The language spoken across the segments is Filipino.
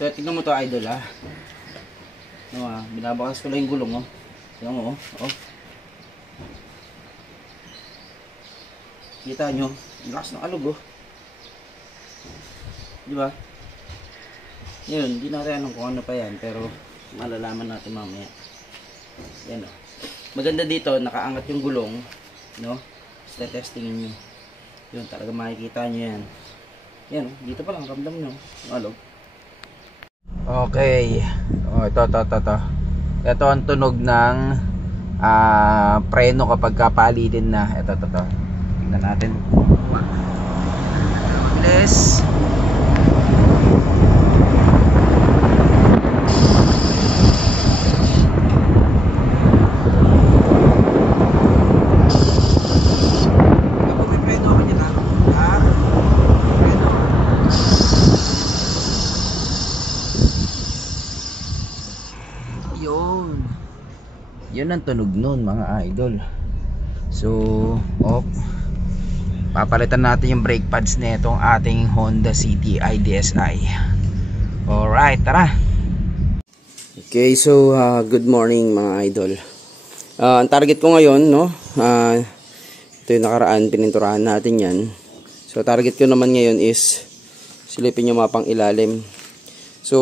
So, tignan mo to idol ha. No, binabakas ko lang yung gulong oh. Tignan mo oh. Kita nyo, ang lakas ng alog oh. Diba? Yun, hindi natin alam kung ano pa yan, pero malalaman natin mamaya. Yan oh. Maganda dito, nakaangat yung gulong, no? Basta testingin nyo. Yun, talaga makikita nyo yan. Yan oh, dito pa lang, ramdam nyo. Ang alog. Okay. Oh, ito. Ito ang tunog ng preno kapag kapalitin na. Ito. Tingnan natin. Bilis. Yun ang tunog nun mga idol. So papalitan natin yung brake pads na itong ating Honda City IDSi. Alright, tara. Okay, so good morning mga idol. Ang target ko ngayon, no, ito yung nakaraan, pininturahan natin yan. So target ko naman ngayon is silipin yung mapang ilalim. So,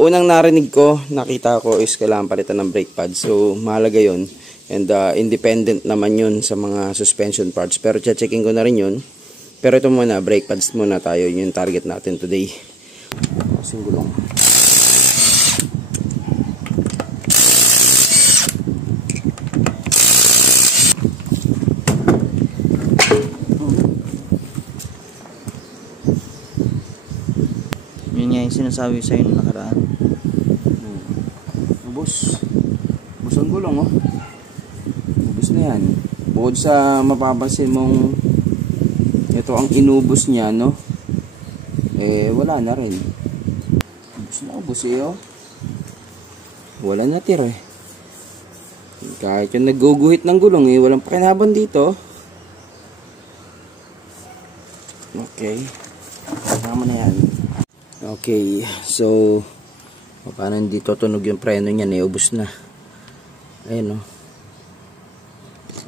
unang narinig ko, nakita ko is kailangan palitan ng brake pad. So, mahalaga yun. And independent naman yun sa mga suspension parts. Pero checking ko na rin yun. Pero ito muna, brake pads muna tayo. Yun yung target natin today. Kasing gulong. Yun nga yung sinasabi sa'yo nung nakaraan. Ubus ang gulong oh. Ubus na yan. Bukod sa mapapansin mong ito ang inubos niya, no, wala na rin. Ubus eh oh. Wala na tira eh. Kahit yung nagguguhit ng gulong walang pakinabang dito. Okay, kasama na yan. Okay, so paano hindi tutunog yung preno niya, ubos na. Ayun oh.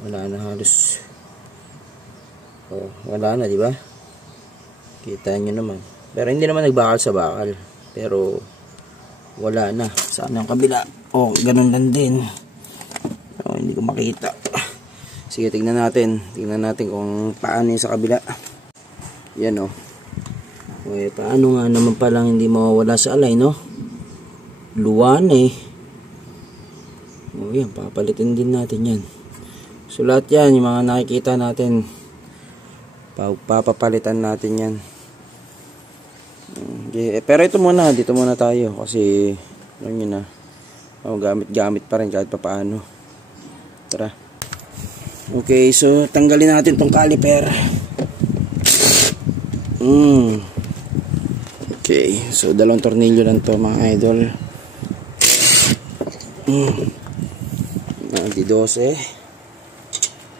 Wala na halos. Wala na, di ba? Kita nyo naman. Pero hindi naman nagbakal sa bakal. Pero wala na. Saan ang kabila? Oh, ganun lang din. Oh, hindi ko makita. Sige, tignan natin. Tignan natin kung paano yung sa kabila. Yan oh. Okay, paano nga naman palang hindi mawawala sa alay, no? Luwan eh. O yan, papalitin din natin yan. So lahat yan, yung mga nakikita natin, papapalitan natin yan. Okay, pero ito muna, dito muna tayo. Kasi, alam nyo na, gamit pa rin kahit papaano. Tara. Okay, so tanggalin natin tong caliper. Okay, so dalawang tornilyo lang to mga idol. Di 12.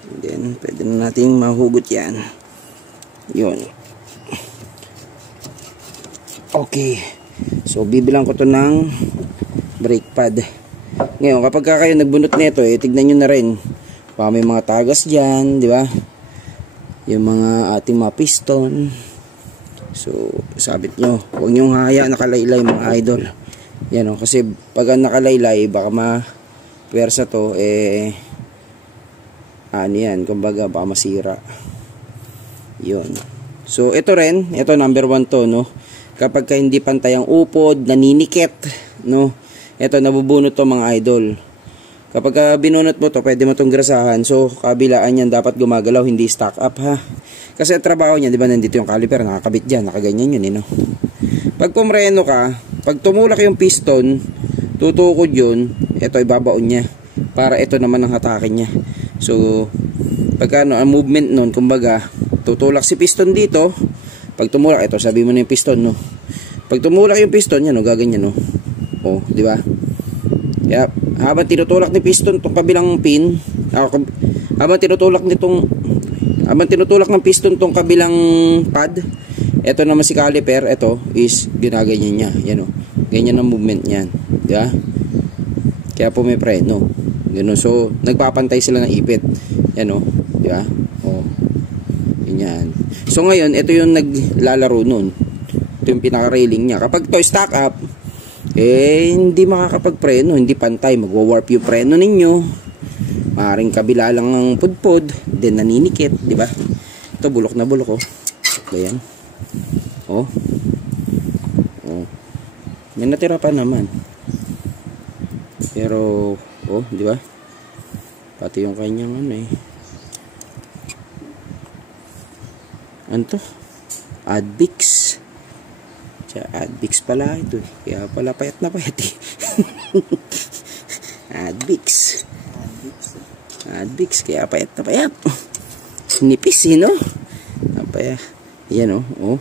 And then pwede na natin mahugot yan. Yun. Okay, so bibilang ko to ng brake pad. Ngayon kapag kayo nagbunot nito tignan nyo na rin baka may mga tagas dyan, di ba? Yung mga ating mga piston. So, sabit nyo. Huwag nyong hahaya nakalaylay mga idol. Yan o. Kasi pag nakalaylay, baka ma-pwersa to, ano yan, kumbaga, baka masira. Yun. So, ito rin. Ito, number 1 to, no. Kapag ka hindi pantay ang upod, naninikit, no. Ito, nabubunot to mga idol. Kapag binunot mo to, pwede mo itong grasahan. So, kabilaan yan, dapat gumagalaw, hindi stack up, ha. Kasi ang trabaho niya, di ba, nandito yung caliper, nakakabit dyan, nakaganyan yun, no? Pag pumreno ka, pag tumulak yung piston, tutukod yun, ito ibabaon niya, para ito naman ang hatakin niya. So, pag ano, ang movement nun, kumbaga, tutulak si piston dito, pag tumulak, ito, sabi mo na yung piston, no? Pag tumulak yung piston, yan, no, gaganyan, no? O, di ba? Kaya, habang tinutulak ni piston itong kabilang pin, habang tinutulak ng piston tong kabilang pad, ito naman si caliper, ito is ginaganyan niya, yan o. Ganyan ang movement niyan. Di ba? Kaya po may preno. Ganun. So, nagpapantay sila ng ipit. Yan o. Di ba? O. Ganyan. So, ngayon, ito yung naglalaro nun. Ito yung pinaka-railing niya. Kapag to stack up, hindi makakapag-preno. Hindi pantay. Magwa-warp yung preno ninyo. Maaaring kabila lang ang pudpod. Then, naninikit. Di ba? Ito, bulok na bulok. Oh. Ayan. Oh. Oh. May natira pa naman. Pero, oh, di ba? Pati yung kanyang ano eh. Ano to? Advix. Advix pala ito eh. Kaya pala payat na payat eh. Advix. Advix. Kaya payat na payat. Nipis eh, no? Napaya. Yan oh. Oh.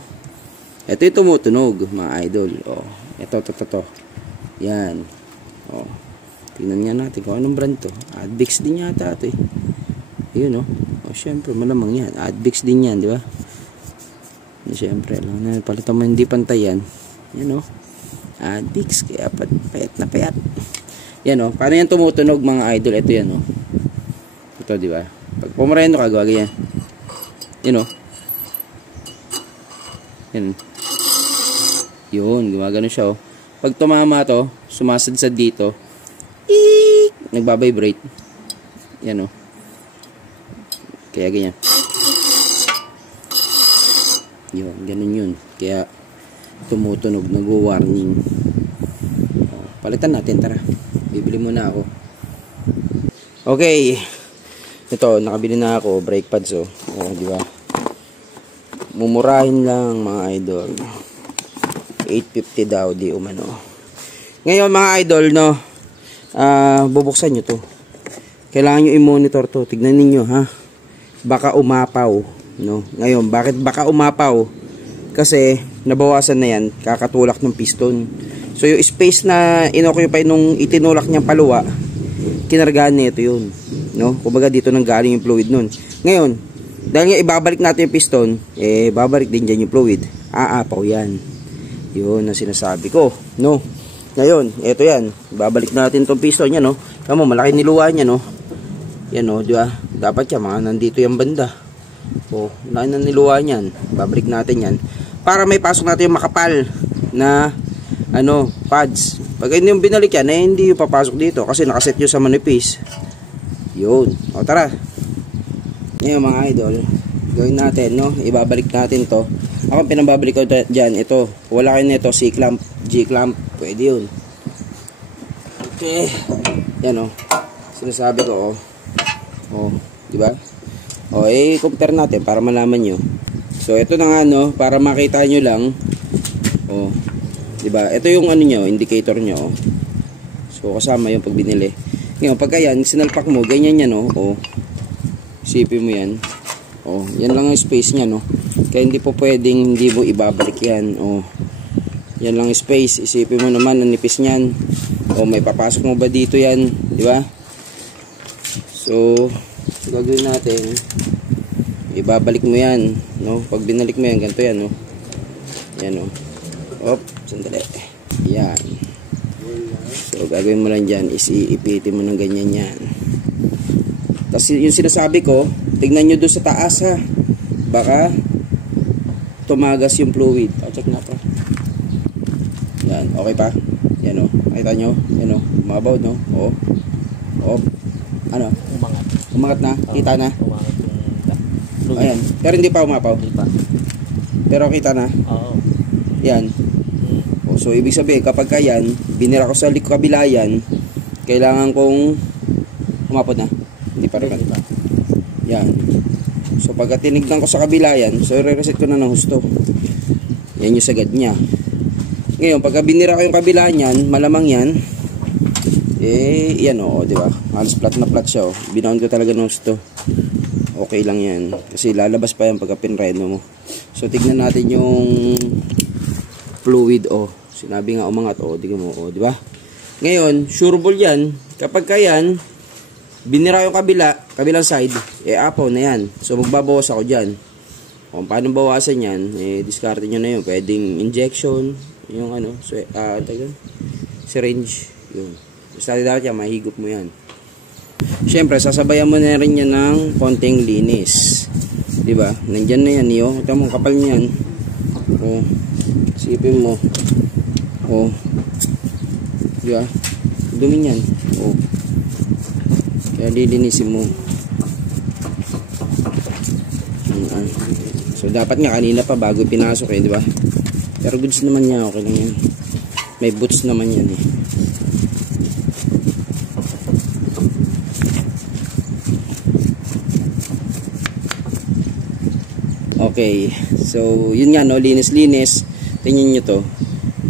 Ito yung tumutunog, mga idol. Oh. Ito. Yan. Oh. Tingnan nga natin kung anong brand to. Advix din yata ito eh. Yun oh. Oh, syempre malamang yan. Advix din yan, di ba? Syempre, alam na, palitan mo hindi pantayan. Yan o. Advix, kaya payat na payat. Yan o. Paano yan tumutunog mga idol? Ito yan o. Ito, di ba? Pag pumareno ka, gawag yan. Yan o. Yan. Yun, gumagano siya o. Pag tumama to, sumasadsad dito, nagbabibrate. Yan o. Kaya ganyan. Yun, ganun yun. Kaya tumutunog, nag-warning. Palitan natin, tara. Bibili muna ako. Okay. Ito, nakabili na ako, brake pads oh. Oh, di ba? Mumurahin lang mga idol. 850 daw, di umano. Ngayon mga idol, no. Bubuksan nyo to. Kailangan nyo i-monitor to. Tignan ninyo, ha. Baka umapaw. No? Ngayon, bakit baka umapaw? Kasi nabawasan na yan, kakatulak ng piston. So yung space na inoccupy nung itinulak niyang paluwa, kinargahan niya ito yun. No? Kumbaga dito nang galing yung fluid nun. Ngayon, dahil nga ibabalik natin yung piston, babalik din dyan yung fluid. Aapaw yan. Yun ang sinasabi ko. No? Ngayon, ito yan. Ibabalik natin itong piston niya, no? Tama, malaki niluwa niya, no? Yan, no? Diba? Dapat yan, mga nandito yung banda. O, laki na niluwa niyan. Babalik natin yan. Para may pasok natin yung makapal na pads. Pag hindi yung binalik yan, hindi yung papasok dito kasi nakaset yun sa manipis. Yun. O, tara. Ngayon mga idol, gawin natin, no? Ibabalik natin to. Ako pinababalik ko dyan, ito. Wala kayo nito, C-clamp, G-clamp. Pwede yun. Okay. Yan, o. Sinasabi ko, o. Diba? O, compare natin para malaman nyo. So, ito na nga, no, para makita nyo lang. O, diba? Ito yung nyo, indicator nyo. So, kasama yung pag binili. Ngayon, pagka yan, sinalpak mo, ganyan yan, no. O, isipin mo yan. O, yan lang ang space nya, no. Kaya hindi po pwedeng hindi mo ibabalik yan. O, yan lang space. Isipin mo naman, ang nipis nyan. O, may papasok mo ba dito yan? Diba? So, gagawin natin, ibabalik mo yan, no? Pag binalik mo yan, ganito yan, no? Yan, no? Op, sandali. Yan. So, gagawin mo lang dyan is iipitin mo ng ganyan yan. Tapos yung sinasabi ko, tignan nyo doon sa taas, ha? Baka tumagas yung fluid. Check na pa. Yan, okay pa? Yan, no? Nakita nyo? Yan, no? Mabaw, no? O. Op. Ano? Umangat na? Kita na? Umangat yung ayan. Pero hindi pa umapaw? Hindi pa. Pero kita na? Oo. Yan. O, so, ibig sabihin, kapag yan, binira ko sa kabila yan, kailangan kong umapod na? Hindi pa rin. Yan. So, pagka tinignan ko sa kabila yan, so, re-reset ko na ng husto. Yan yung sagad niya. Ngayon, pagka binira ko yung kabila niyan, malamang yan, yan o, di ba? Halos flat na flat siya o. Binaon ko talaga ng gusto. Okay lang yan. Kasi lalabas pa yan pagka pinreno mo. So, tignan natin yung fluid o. Sinabi nga umangat o. Di mo o, di ba? Ngayon, sure ball yan. Kapag yan, binira yung kabilang side, apaw na yan. So, magbabawas ako dyan. Kung paano bawasan yan, discarte nyo na yun. Pwedeng injection, yung ano, syringe. Yun. Basta dapat yan, mahigop mo yan. Siyempre, sasabayan mo na rin yan ng konting linis. Diba? Nandyan na yan, yo. Ito mo, kapal niyan. O, sipin mo. O, diba? Dumi niyan. O, kaya lilinisin mo. So, dapat nga kanina pa bago pinasok eh, diba? Pero goods naman niya, okay lang yan. May boots naman yan eh. Okay, so yun nga no, linis-linis. Tingnan nyo to,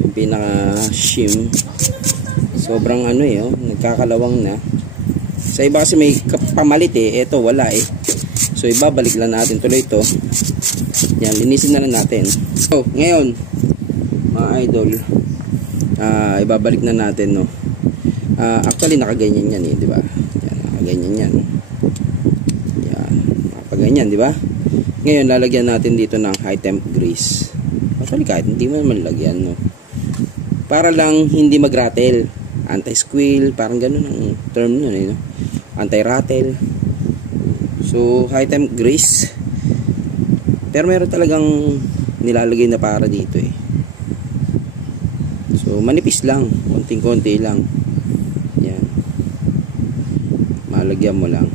yung pinaka-shim. Sobrang ano eh, oh, nagkakalawang na. Sa iba kasi may pamalit eh, eto wala eh. So ibabalik lang natin tuloy ito. Yan, linisin na lang natin. So, ngayon, mga idol, ibabalik na natin no. Actually nakaganyan yan eh, di ba? Yan, nakaganyan yan. Yan, nakaganyan, di ba? Ngayon, lalagyan natin dito ng high temp grease. Actually, kahit hindi mo naman lagyan, no? Para lang hindi mag-rattle. Anti-squeal, parang ganun ang term nun, eh, no? Anti-rattle. So, high temp grease. Pero meron talagang nilalagay na para dito, eh. So, manipis lang. Konting-konti lang. Yan. Malagyan mo lang.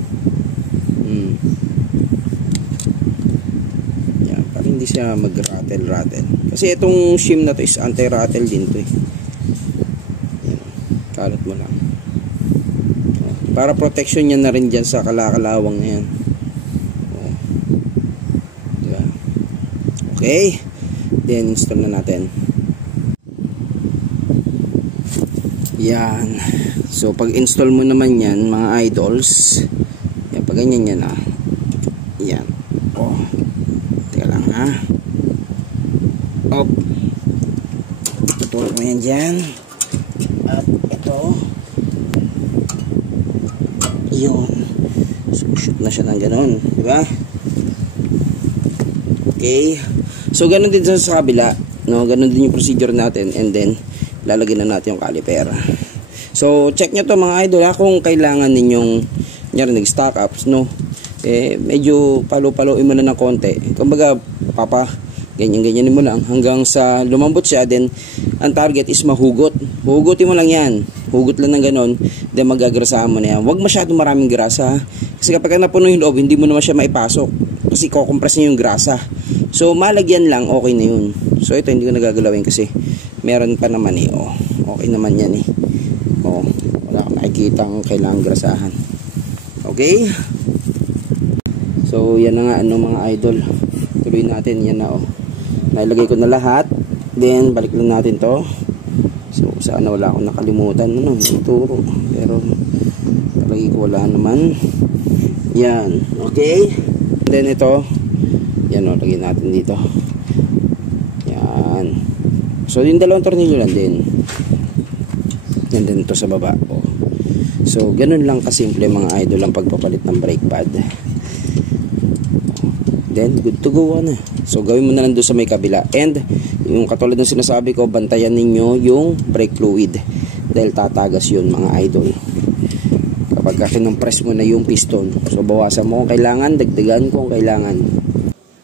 Hindi siya mag-rattle. Kasi itong shim na to is anti-rattle din to eh. Yan. Kalat mo lang. Para protection yan na rin dyan sa kalakalawang na yan. Diba? Okay. Then install na natin. Yan. So pag install mo naman yan mga idols, yan, pag ganyan yan ah. Yan. Oh. Op. Tutulog mo yan dyan. At ito. Yun. So, shoot na siya ng ganun. Diba? Okay. So, ganun din sa kabila. No? Ganun din yung procedure natin. And then, lalagyan na natin yung caliper. So, check nyo to mga idol ha, kung kailangan ninyong nag-stock ups, no? Medyo palo-paloin mo na ng konti. Kumbaga, ganyan-ganyan mo lang hanggang sa lumambot siya. Then, ang target is mahugot. Hugutin mo lang yan. Hugot lang ng ganon. Then, magagrasahan mo na yan. Huwag masyadong maraming grasa. Kasi kapag napuno yung loob, hindi mo naman siya maipasok. Kasi kukompress niya yung grasa. So, malagyan lang, okay na yun. So, ito hindi ko nagagalawin kasi meron pa naman eh. Oh, okay naman yan eh. Oh, wala akong nakikita ang kailangang grasahan. Okay? So, yan na nga ano mga idol. Tuloy natin yan na oh. Nailagay ko na lahat. Then, balik lang natin to. So, sana wala akong nakalimutan ano, ituro. Pero, talagay ko wala naman. Yan. Okay. Then, ito. Yan o, lagay natin dito. Yan. So, yung dalawang tornilyo lang din. Yan din ito sa baba. Oh. So, ganun lang kasimple mga idol ang pagpapalit ng brake pad. Then, good to go na. So, gawin mo na lang doon sa may kabila. And, yung katulad ng sinasabi ko, bantayan ninyo yung brake fluid. Dahil tatagas yun, mga idol. Kapag kinumpress mo na yung piston. So, bawasan mo kung kailangan, dagdagan kung kailangan.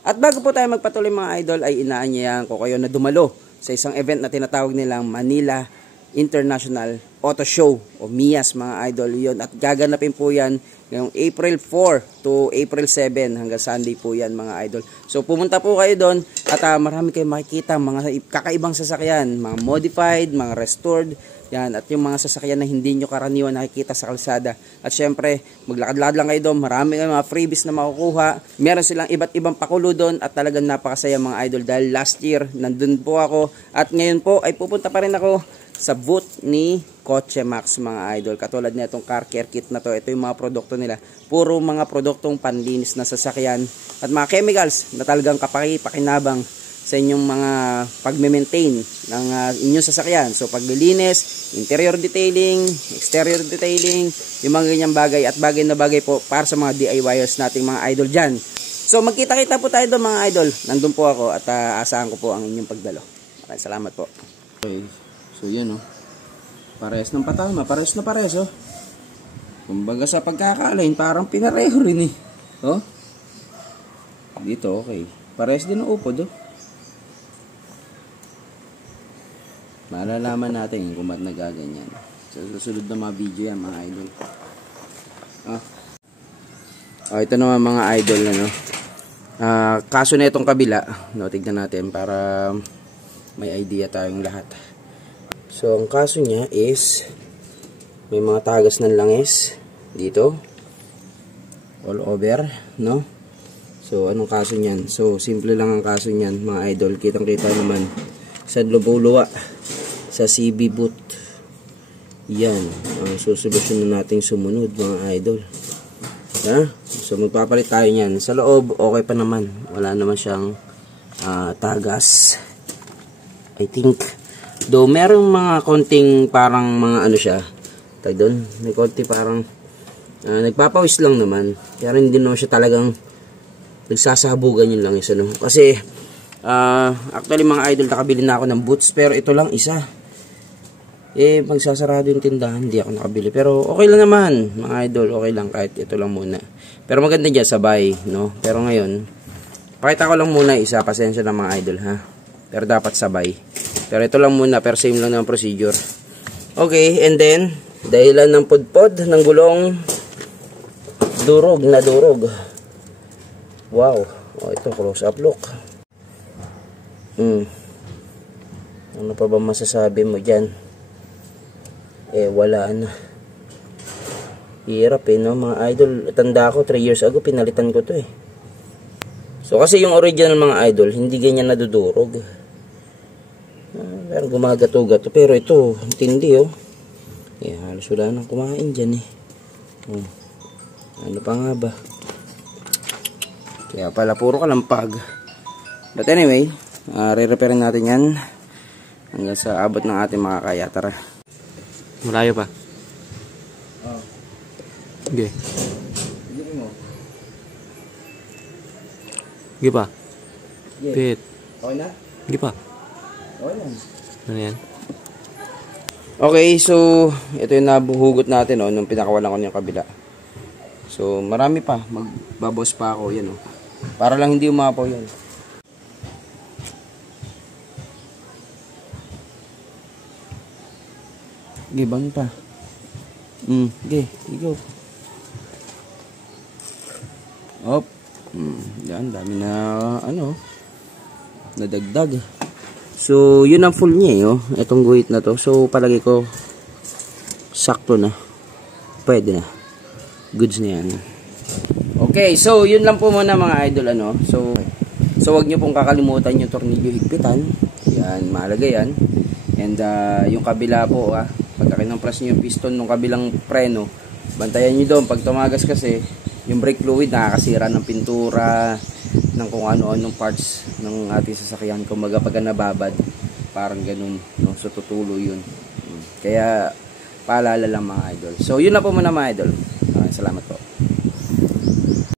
At bago po tayo magpatuloy mga idol, ay inaanyayahan ko kayo na dumalo sa isang event na tinatawag nilang Manila International Auto Show o MIAS mga idol yun. At gaganapin po yan ngayong April 4 to April 7 hanggang Sunday po yan mga idol. So pumunta po kayo doon at marami kayong makikita mga kakaibang sasakyan, mga modified, mga restored, yan, at yung mga sasakyan na hindi nyo karaniwan nakikita sa kalsada. At syempre, maglakad-lakad lang kayo doon, marami kayong mga freebies na makukuha. Meron silang iba't ibang pakulo doon at talagang napakasaya mga idol dahil last year nandun po ako at ngayon po ay pupunta pa rin ako sa booth ni Kotse Max mga idol. Katulad na itong car care kit na to. Ito yung mga produkto nila. Puro mga produktong panlinis na sasakyan. At mga chemicals na talagang pakinabang sa inyong mga pagme-maintain ng inyong sasakyan. So paglilinis, interior detailing, exterior detailing, yung mga ganyang bagay at bagay na bagay po para sa mga DIYers nating mga idol dyan. So magkita-kita po tayo doon mga idol. Nandun po ako at asahan ko po ang inyong pagdalo. Salamat po. Okay. So yan oh. Pares ng patama, pares na pares oh. Kumbaga sa pagkakalain, parang pinareho rin eh. Oh. Dito okay. Pares din ng upod oh. Malalaman natin kung ba't nagaganyan. Sa susunod na mga video yan mga idol. Ito naman mga idol ano. Kaso na itong kabila, no, tignan natin para may idea tayong lahat. So ang kaso niya is may mga tagas ng langis dito all over, no? So anong kaso niyan? So simple lang ang kaso niyan mga idol. Kitang-kita naman sa lubuluwa sa CB boot. Yan ang susolusyon na nating sumunod mga idol. So magpapalit tayo niyan. Sa loob okay pa naman, wala naman siyang tagas I think. Though merong mga konting parang mga ano siya tayo doon, may konti parang nagpapawis lang naman, pero hindi naman siya talagang nagsasabugan yun lang isa, no? Kasi actually mga idol, nakabili na ako ng boots pero ito lang isa. Magsasarado yung tindahan, hindi ako nakabili. Pero okay lang naman, mga idol, okay lang kahit ito lang muna. Pero maganda dyan, sabay, no? Pero ngayon, pakita ko lang muna isa, pasensya na mga idol, ha? Pero dapat sabay. Pero ito lang muna, pero same lang ng procedure. Okay, and then, dahilan ng pudpod, ng gulong, durog na durog. Wow, ito, close up look. Ano pa ba masasabi mo dyan? Wala na. Hirap no mga idol. Tanda ko 3 years ago pinalitan ko to So kasi yung original mga idol hindi ganyan nadudurog. Pero gumagato-gato. Pero ito tindi halos wala nang kumain dyan Ano pa nga ba? Kaya pala puro kalampag. But anyway, re-repairin natin yan hanggang sa abot ng ating mga kaya. Tara. Malayo pa. Okay. Sige pa. Pit. Okay na? Sige pa. Okay na. Ano yan? Okay, so ito yung nabuhugot natin nung pinakawalan ko yung kabila. So marami pa. Magbabos pa ako. Yan para lang hindi umapaw yan. Gibang pa. Okay, go. Op. Yan, dami na nadagdag. So, yun ang full niya itong guhit na to. So, palagi ko sakto na. Pwede na. Goods na yan. Okay, so yun lang po muna mga idol So, wag niyo pong kakalimutan yung tornilyo higpitan. Yan, mahalaga yan. And yung kabila po pagka kinumpress nyo yung piston ng kabilang preno, bantayan nyo doon. Pag tumagas kasi, yung brake fluid nakakasira ng pintura, ng kung ano-anong parts ng ating sasakyan. Kumbaga pagka nababad, parang ganun. So tutulo yun. Kaya paalala lang mga idol. So yun na po muna mga idol. Salamat po.